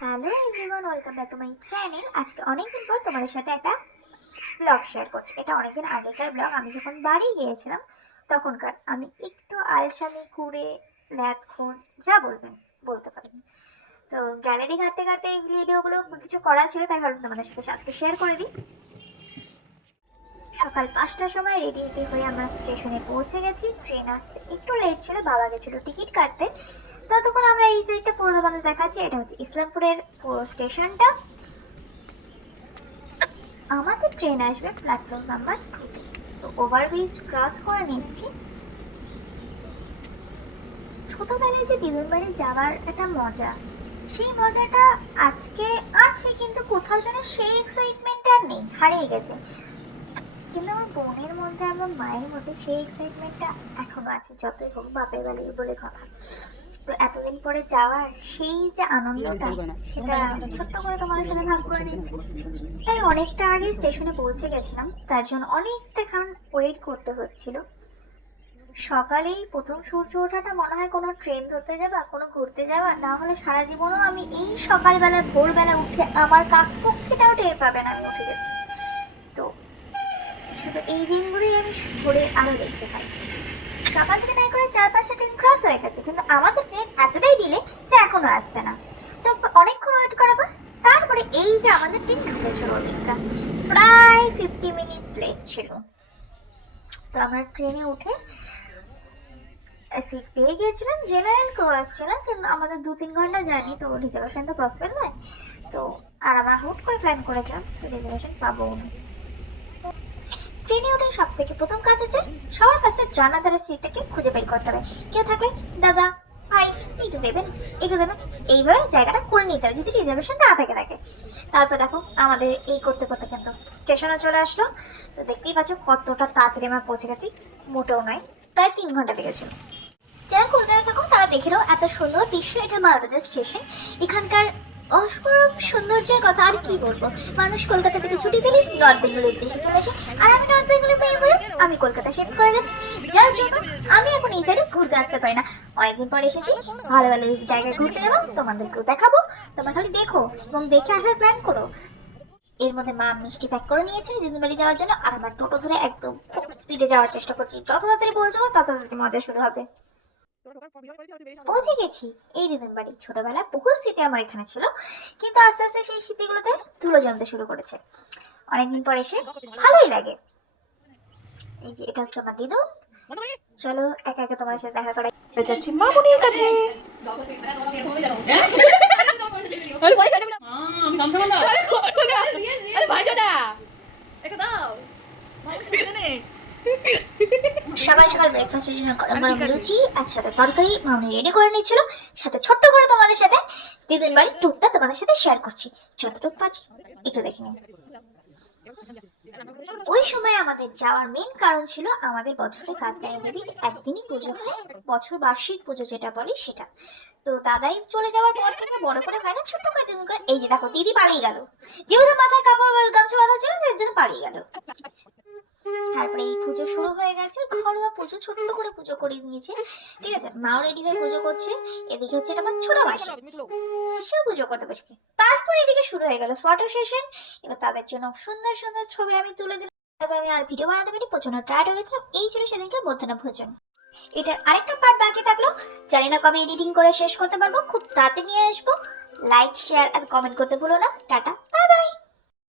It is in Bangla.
Hello everyone, welcome back to my channel. আজকে অনেকদিন পর তোমাদের সাথে একটা ব্লগ শেয়ার করছি। এটা অনেকদিন আগেকার ব্লগ। আমি যখন বাড়ি গিয়েছিলাম তখনকার। আমি একটু আলসামি করে ল্যাদখোর যা বলবেন বলতে পারি। তো গ্যালারি ঘাঁটতে ঘাঁটতে এই ভিডিওগুলো কিছু করা ছিল, তাই ভাবলাম তোমাদের সাথে আজকে শেয়ার করে দিই। সকাল 5টার সময় রেডি হয়ে আমরা স্টেশনে পৌঁছে গেছি। ট্রেন আসতে একটু লেট ছিল, বাবা গেছিলো টিকিট কাটতে। ততক্ষণ আমরা এই সাইডটা পুরো তোমাদের দেখাচ্ছি। এটা হচ্ছে ইসলামপুরের পুরো স্টেশনটা। আমাদের ট্রেন আসবে প্ল্যাটফর্ম নাম্বার 2-তে। তো ওভারব্রিজ ক্রস করে নিচ্ছি। ছোটবেলায় যে দিদুন বাড়ি যাওয়ার একটা মজা, সেই মজাটা আজকে আছে, কিন্তু কোথাও যেন সেই এক্সাইটমেন্টটা আর নেই, হারিয়ে গেছে। কিন্তু আমার বোনের মধ্যে, আমার মায়ের মধ্যে সেই এক্সাইটমেন্টটা এখনো আছে, যতই হোক বাপের বাড়ি বলে কথা। তো এতদিন পরে যাওয়ার সেই যে আনন্দটা, সেটা ছোট্ট করে তোমাদের সাথে ভাগ করে নিচ্ছি। তাই অনেকটা আগে স্টেশনে পৌঁছে গেছিলাম, তার জন্য অনেকটা খান ওয়েট করতে হচ্ছিল। সকালেই প্রথম সূর্য ওঠাটা মনে হয় কোনো ট্রেন ধরতে যাবা, কোনো ঘুরতে যাওয়া, না হলে সারা জীবনও আমি এই সকালবেলা ভোরবেলা উঠে আমার কাকপক্ষীটাও টের পাবে না আমি উঠে গেছি। তো শুধু এই দিনগুলোই আমি ভোরের আলো দেখতে পাই। সকাল থেকে নাই করে 4-5টা ট্রেন ক্রস হয়ে গেছে, কিন্তু আমাদের ট্রেন এতটাই ডিলে যে এখনো আসছে না। তো অনেকক্ষণ ওয়েট করার পর তারপরে এই যে আমাদের ট্রেন ঢুকেছিল, ওদিকটা প্রায় 50 মিনিটস লেট ছিল। তো আমরা ট্রেনে উঠে সিট পেয়ে গিয়েছিলাম, জেনারেল ক্লাস ছিল, কিন্তু আমাদের 2-3 ঘন্টা জার্নি, তো রিজার্ভেশন তো পসিবল নয়। তো আর আমরা হুট করে প্ল্যান করেছিলাম, তো রিজার্ভেশন পাবো না। ট্রেনে উঠে সব থেকে প্রথম কাজ হচ্ছে সবার ফার্স্টে জানালার সিটটাকে খুঁজে বের করতে হবে। কেউ থাকলে দাদা ভাই একটু দেবেন, একটু দেবেন, এইভাবে জায়গাটা করে নিতে হবে যদি রিজার্ভেশন না থাকে। তারপর দেখো আমাদের এই করতে করতে কিন্তু স্টেশনে চলে আসলো। তো দেখতেই পাচ্ছ কতটা তাড়াতাড়ি আমরা পৌঁছে গেছি, মোটেও নয়, প্রায় 3 ঘন্টা লেগেছিল। যারা কলকাতায় থাকো তারা দেখে নাও এত সুন্দর দৃশ্য। এটা মালবাজার স্টেশন। এখানকার অপরূপ সৌন্দর্যের কথা আর কি বলবো। মানুষ কলকাতা থেকে ছুটি পেলে নর্থ বেঙ্গলের উদ্দেশ্যে চলে আসে, আর আমি নর্থ বেঙ্গলে পেয়ে আমি কলকাতা শিফট করে গেছি, যার জন্য আমি এখন এই সাইডে ঘুরতে আসতে পারি না। অনেকদিন পর এসেছি, ভালো ভালো জায়গায় ঘুরতে যাবো, তোমাদেরকেও দেখাবো। তোমরা খালি দেখো এবং দেখে আসার প্ল্যান করো। এর মধ্যে মা মিষ্টি প্যাক করে নিয়েছে দিদির বাড়ি যাওয়ার জন্য, আর আমার টোটো ধরে একদম খুব স্পিডে যাওয়ার চেষ্টা করছি। যত তাড়াতাড়ি পৌঁছাবো তত তাড়াতাড়ি মজা শুরু হবে। পৌঁছে গেছি এই দিদির বাড়ি। ছোটবেলায় বহু স্মৃতি আমার এখানে ছিল, কিন্তু আস্তে আস্তে সেই স্মৃতিগুলোতে ধুলো জমতে শুরু করেছে। অনেকদিন পর এসে ভালোই লাগে। এই যে এটা হচ্ছে আমার দিদু। চলো একা একা তোমার সাথে দেখা করা যাচ্ছি মামুনির কাছে। সবাই সকাল ব্রেকফাস্টের জন্য গরম গরম লুচি আর সাথে তরকারি মামনি রেডি করে নিয়েছিল। সাথে ছোট্ট করে তোমাদের সাথে দিদির বাড়ির টুকটা তোমাদের সাথে শেয়ার করছি, যতটুকু পাচ্ছি একটু দেখে নিন। ওই সময় আমাদের যাওয়ার মেন কারণ ছিল আমাদের বছরে কাত্যায়নী দেবীর একদিনই পুজো হয়, বছর বার্ষিক পুজো যেটা বলে সেটা। তো দাদাই চলে যাওয়ার পর থেকে বড় করে হয় না, ছোট্ট করে দিন করে। এই যে দেখো দিদি পালিয়ে গেল, যেহেতু মাথায় কাপড় গামছা বাঁধা ছিল এর জন্য পালিয়ে গেল। তারপরে এই পুজো শুরু হয়ে গেছে, ঘরোয়া পুজো ছোট্ট করে পুজো করে নিয়েছে, ঠিক আছে। মাও রেডি হয়ে পুজো করছে। এদিকে হচ্ছে এটা আমার ছোট মাসি, সে পুজো করতে বসে। তারপরে এদিকে শুরু হয়ে গেল ফটো সেশন। এবার তাদের জন্য সুন্দর সুন্দর ছবি আমি তুলে দিলাম। তারপরে আমি আর ভিডিও বানাতে পারি, প্রচন্ড টায়ার্ড হয়ে গেছিলাম। এই ছিল সেদিনকার মধ্যাহ্ন ভোজন। এটার আরেকটা পার্ট বাকি থাকলো, জানি না কবে এডিটিং করে শেষ করতে পারবো, খুব তাড়াতাড়ি নিয়ে আসবো। লাইক শেয়ার আর কমেন্ট করতে ভুলো না। টাটা।